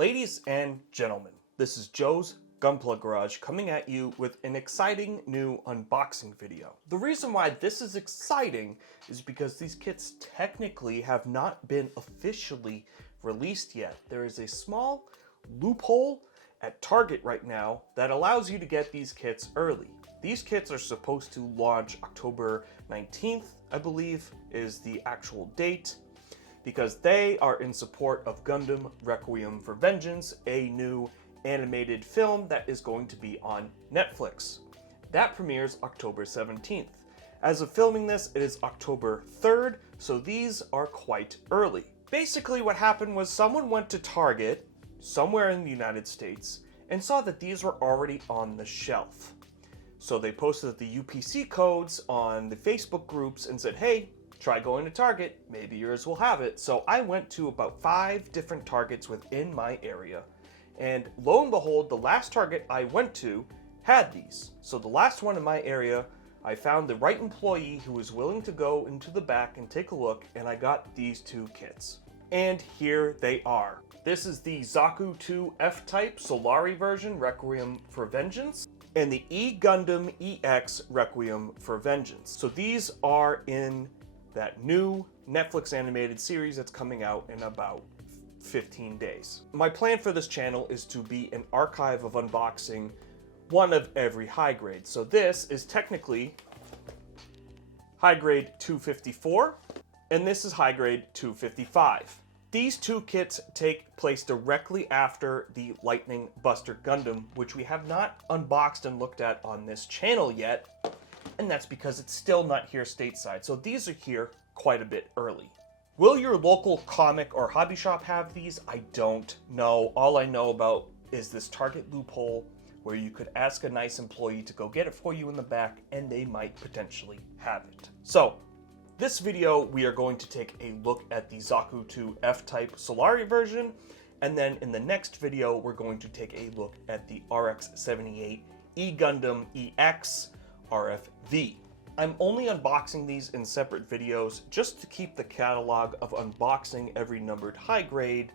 Ladies and gentlemen, this is Joe's Gunplug Garage coming at you with an exciting new unboxing video. The reason why this is exciting is because these kits technically have not been officially released yet. There is a small loophole at Target right now that allows you to get these kits early. These kits are supposed to launch October 19th, I believe, is the actual date, because they are in support of Gundam Requiem for Vengeance, a new animated film that is going to be on Netflix. That premieres October 17th. As of filming this, it is October 3rd, so these are quite early. Basically what happened was someone went to Target, somewhere in the United States, and saw that these were already on the shelf. So they posted the UPC codes on the Facebook groups and said, hey, try going to Target, maybe yours will have it. So I went to about 5 different Targets within my area, and lo and behold, the last Target I went to had these. So the last one in my area, I found the right employee who was willing to go into the back and take a look, and I got these 2 kits. And here they are. This is the Zaku II F-Type Solari version, Requiem for Vengeance, and the Gundam EX Requiem for Vengeance. So these are in that new Netflix animated series that's coming out in about 15 days. My plan for this channel is to be an archive of unboxing, one of every high grade. So this is technically high grade 254, and this is high grade 255. These 2 kits take place directly after the Lightning Buster Gundam, which we have not unboxed and looked at on this channel yet, and that's because it's still not here stateside. So these are here quite a bit early. Will your local comic or hobby shop have these? I don't know. All I know about is this Target loophole where you could ask a nice employee to go get it for you in the back, and they might potentially have it. So this video, we are going to take a look at the Zaku II F-Type Solari version, and then in the next video, we're going to take a look at the RX-78 Gundam EX RFV. I'm only unboxing these in separate videos just to keep the catalog of unboxing every numbered high grade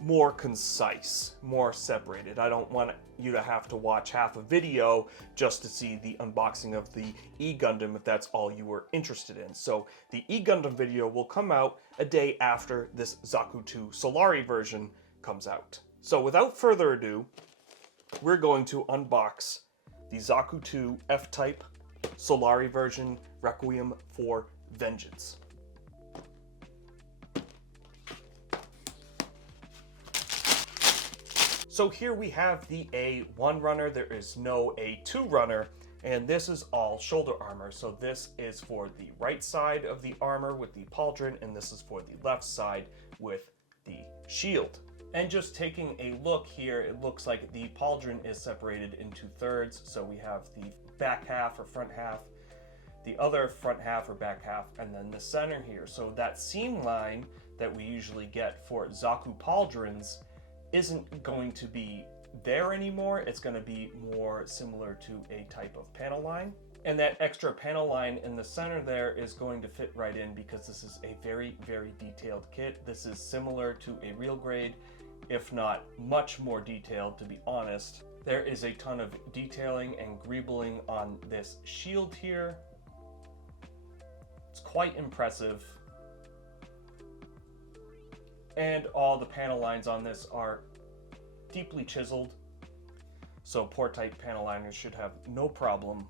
more concise, more separated. I don't want you to have to watch half a video just to see the unboxing of the Gundam if that's all you were interested in. So the Gundam video will come out a day after this Zaku II Solari version comes out. So without further ado, we're going to unbox the Zaku II F-Type Solari version Requiem for Vengeance. So here we have the A1 runner, there is no A2 runner, and this is all shoulder armor. So this is for the right side of the armor with the pauldron, and this is for the left side with the shield. And just taking a look here, it looks like the pauldron is separated into thirds. So we have the back half or front half, the other front half or back half, and then the center here. So that seam line that we usually get for Zaku pauldrons isn't going to be there anymore. It's going to be more similar to a type of panel line. And that extra panel line in the center there is going to fit right in because this is a very, very detailed kit. This is similar to a real grade, if not much more detailed, to be honest. There is a ton of detailing and greebling on this shield here. It's quite impressive. And all the panel lines on this are deeply chiseled. So pore type panel liners should have no problem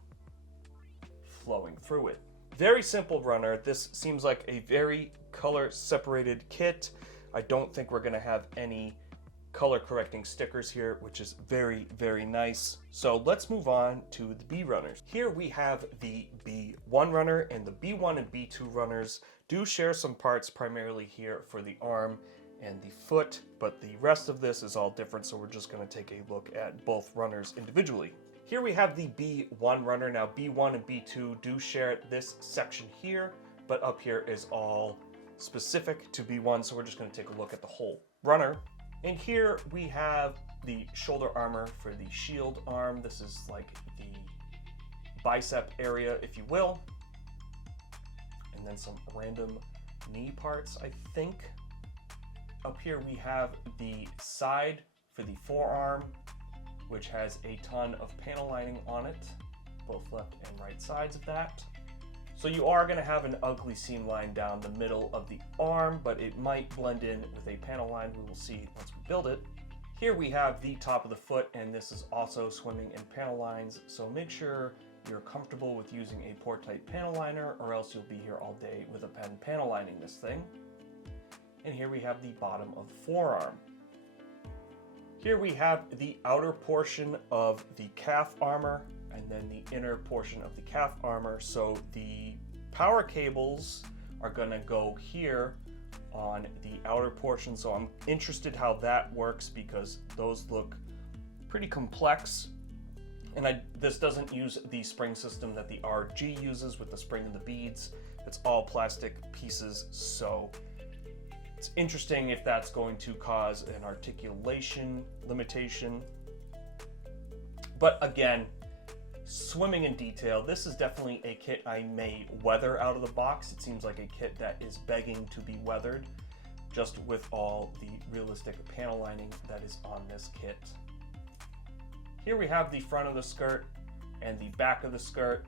flowing through it. Very simple runner. This seems like a very color separated kit. I don't think we're gonna have any color correcting stickers here, which is very, very nice. So let's move on to the B runners. Here we have the B1 runner, and the B1 and B2 runners do share some parts, primarily here for the arm and the foot, but the rest of this is all different, so we're just going to take a look at both runners individually. Here we have the B1 runner. Now B1 and B2 do share this section here, but up here is all specific to B1, so we're just going to take a look at the whole runner. And here we have the shoulder armor for the shield arm. This is like the bicep area, if you will. And then some random knee parts, I think. up here we have the side for the forearm, which has a ton of panel lining on it, both left and right sides of that. So you are going to have an ugly seam line down the middle of the arm, but it might blend in with a panel line. We will see once we build it. Here we have the top of the foot, and this is also swimming in panel lines, so make sure you're comfortable with using a port type panel liner, or else you'll be here all day with a pen panel lining this thing. And here we have the bottom of the forearm. Here we have the outer portion of the calf armor, and then the inner portion of the calf armor. So the power cables are going to go here on the outer portion. So I'm interested how that works, because those look pretty complex. And this doesn't use the spring system that the RG uses with the spring and the beads. It's all plastic pieces. So it's interesting if that's going to cause an articulation limitation. But again, swimming in detail, this is definitely a kit I may weather out of the box. It seems like a kit that is begging to be weathered, just with all the realistic panel lining that is on this kit. Here we have the front of the skirt and the back of the skirt,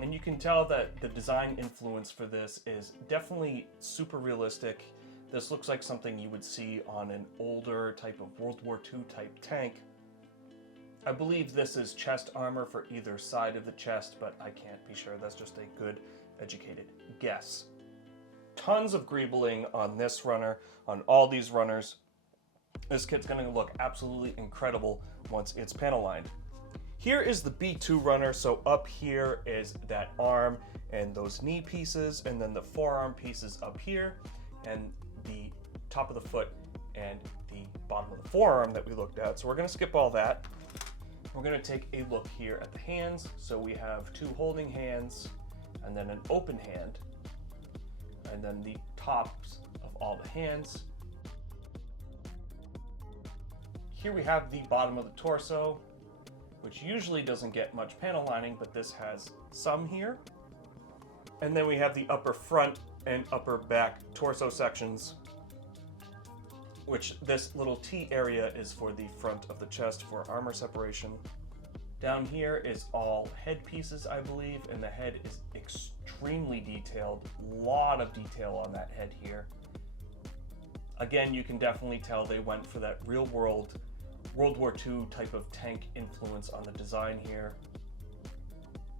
and you can tell that the design influence for this is definitely super realistic. This looks like something you would see on an older type of World War II type tank. I believe this is chest armor for either side of the chest, but I can't be sure. That's just a good, educated guess. Tons of greebling on this runner, on all these runners. This kit's going to look absolutely incredible once it's panel lined. Here is the B2 runner. So up here is that arm and those knee pieces, and then the forearm pieces up here, and the top of the foot and the bottom of the forearm that we looked at. So we're going to skip all that. We're going to take a look here at the hands. So we have two holding hands and then an open hand, and then the tops of all the hands. Here we have the bottom of the torso, which usually doesn't get much panel lining, but this has some here. And then we have the upper front and upper back torso sections, which this little T area is for the front of the chest for armor separation. Down here is all head pieces, I believe, and the head is extremely detailed. A lot of detail on that head here. Again, you can definitely tell they went for that real world World War II type of tank influence on the design here.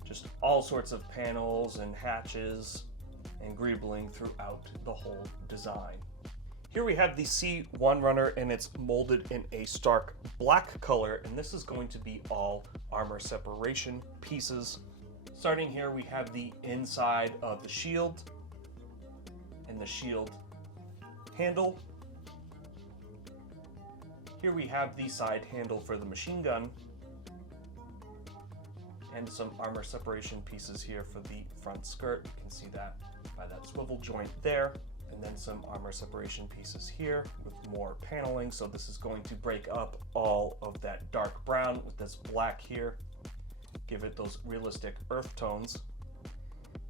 Just all sorts of panels and hatches and greebling throughout the whole design. Here we have the C1 runner, and it's molded in a stark black color, and this is going to be all armor separation pieces. Starting here, we have the inside of the shield and the shield handle. Here we have the side handle for the machine gun, and some armor separation pieces here for the front skirt. You can see that by that swivel joint there. And then some armor separation pieces here with more paneling. So this is going to break up all of that dark brown with this black here. Give it those realistic earth tones.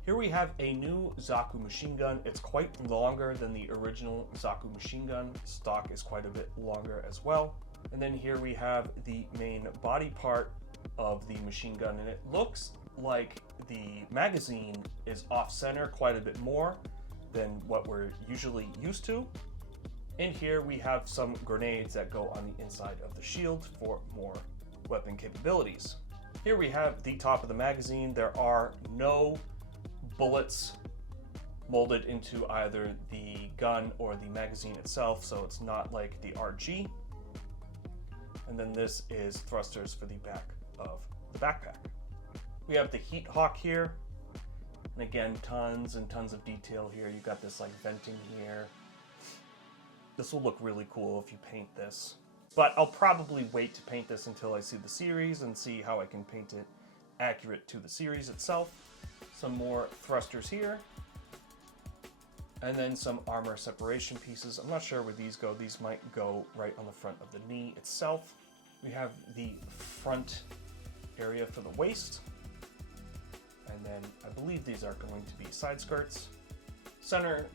Here we have a new Zaku machine gun. It's quite longer than the original Zaku machine gun. Stock is quite a bit longer as well. And then here we have the main body part of the machine gun, and it looks like the magazine is off center quite a bit more than what we're usually used to. In here we have some grenades that go on the inside of the shield for more weapon capabilities. Here we have the top of the magazine. There are no bullets molded into either the gun or the magazine itself, so it's not like the RG. And then this is thrusters for the back of the backpack. We have the heat hawk here. And again, tons and tons of detail here. You got this like venting here. This will look really cool if you paint this. But I'll probably wait to paint this until I see the series and see how I can paint it accurate to the series itself. Some more thrusters here. And then some armor separation pieces. I'm not sure where these go. These might go right on the front of the knee itself. We have the front area for the waist. And then I believe these are going to be side skirts. Center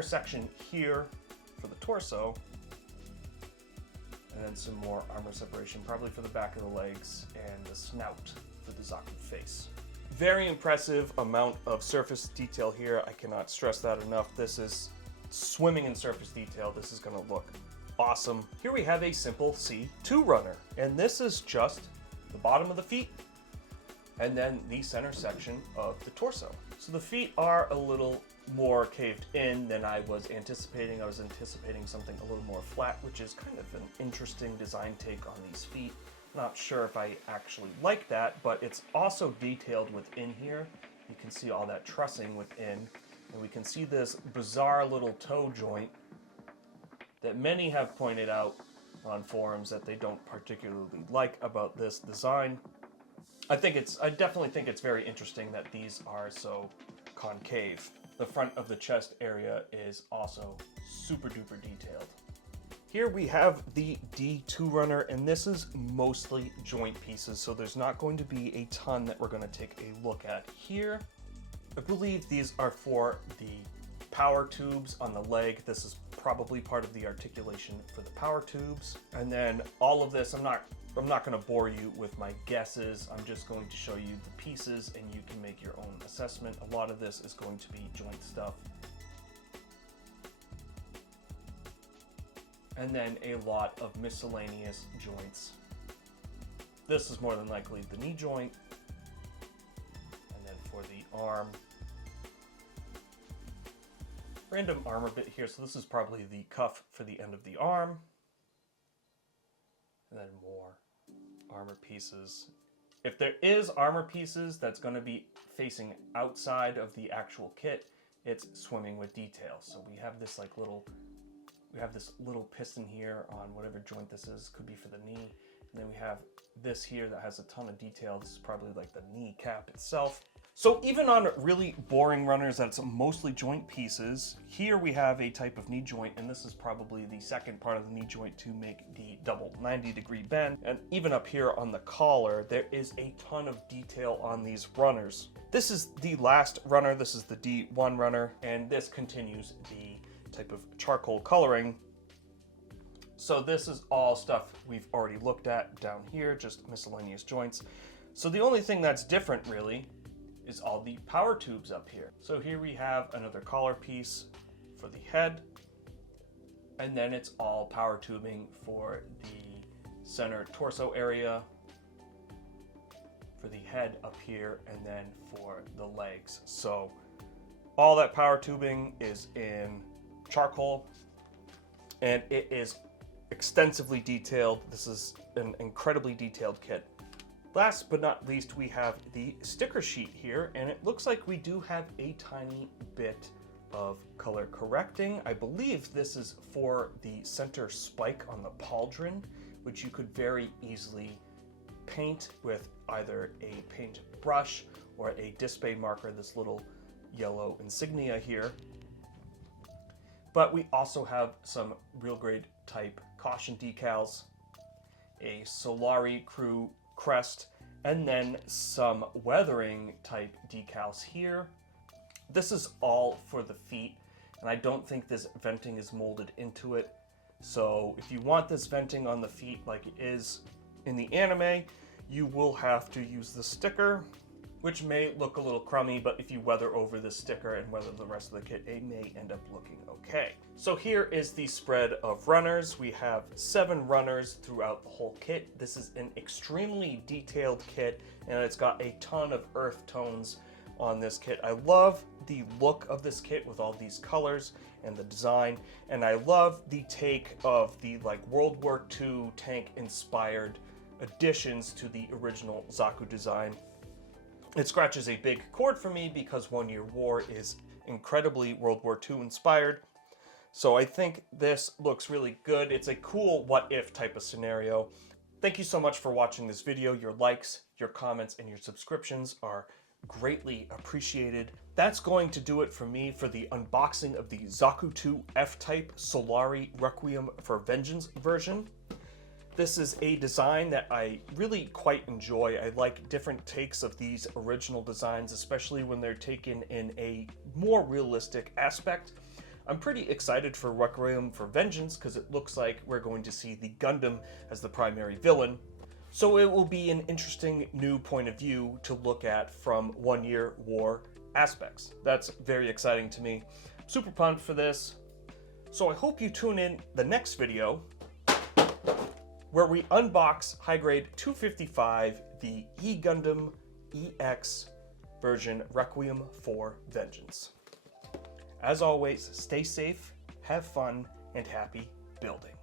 section here for for the torso. And then some more armor separation, probably for the back of the legs and the snout for the Zaku face. Very impressive amount of surface detail here. I cannot stress that enough. This is swimming in surface detail. This is gonna look awesome. Here we have a simple C2 runner, and this is just the bottom of the feet and then the center section of the torso. So the feet are a little more caved in than I was anticipating. I was anticipating something a little more flat, which is kind of an interesting design take on these feet. Not sure if I actually like that, but it's also detailed within here. You can see all that trussing within, and we can see this bizarre little toe joint that many have pointed out on forums that they don't particularly like about this design. I definitely think it's very interesting that these are so concave. The front of the chest area is also super duper detailed. Here we have the D2 runner, and this is mostly joint pieces, so there's not going to be a ton that we're going to take a look at here. I believe these are for the power tubes on the leg. This is probably part of the articulation for the power tubes. And then all of this, I'm not going to bore you with my guesses. I'm just going to show you the pieces and you can make your own assessment. A lot of this is going to be joint stuff. And then a lot of miscellaneous joints. This is more than likely the knee joint. And then for the arm, random armor bit here. So this is probably the cuff for the end of the arm. And then more armor pieces. If there is armor pieces that's going to be facing outside of the actual kit, it's swimming with detail. So we have this little piston here on whatever joint this is. Could be for the knee. And then we have this here that has a ton of detail. This is probably like the knee cap itself. So even on really boring runners that's mostly joint pieces, here we have a type of knee joint, and this is probably the second part of the knee joint to make the double 90-degree bend. And even up here on the collar, there is a ton of detail on these runners. This is the last runner. This is the D1 runner, and this continues the type of charcoal coloring. So this is all stuff we've already looked at down here, just miscellaneous joints. So the only thing that's different really is all the power tubes up here. So here we have another collar piece for the head, and then it's all power tubing for the center torso area, for the head up here, and then for the legs. So all that power tubing is in charcoal, and it is extensively detailed. This is an incredibly detailed kit. Last but not least, we have the sticker sheet here, and it looks like we do have a tiny bit of color correcting. I believe this is for the center spike on the pauldron, which you could very easily paint with either a paint brush or a display marker, this little yellow insignia here. But we also have some real grade type caution decals, a Solari crew crest, and then some weathering type decals here. This is all for the feet, and I don't think this venting is molded into it. So if you want this venting on the feet like it is in the anime, you will have to use the sticker, which may look a little crummy, but if you weather over the sticker and weather the rest of the kit, it may end up looking okay. So here is the spread of runners. We have 7 runners throughout the whole kit. This is an extremely detailed kit, and it's got a ton of earth tones on this kit. I love the look of this kit with all these colors and the design, and I love the take of the like World War II tank inspired additions to the original Zaku design. It scratches a big chord for me because 1 Year War is incredibly World War II inspired. So I think this looks really good. It's a cool what if type of scenario. Thank you so much for watching this video. Your likes, your comments, and your subscriptions are greatly appreciated. That's going to do it for me for the unboxing of the Zaku II F-Type Solari Requiem for Vengeance version. This is a design that I really quite enjoy. I like different takes of these original designs, especially when they're taken in a more realistic aspect. I'm pretty excited for Requiem for Vengeance because it looks like we're going to see the Gundam as the primary villain. So it will be an interesting new point of view to look at from 1 Year War aspects. That's very exciting to me. Super pumped for this. So I hope you tune in the next video where we unbox high grade 255, the Gundam EX version Requiem for Vengeance. As always, stay safe, have fun, and happy building.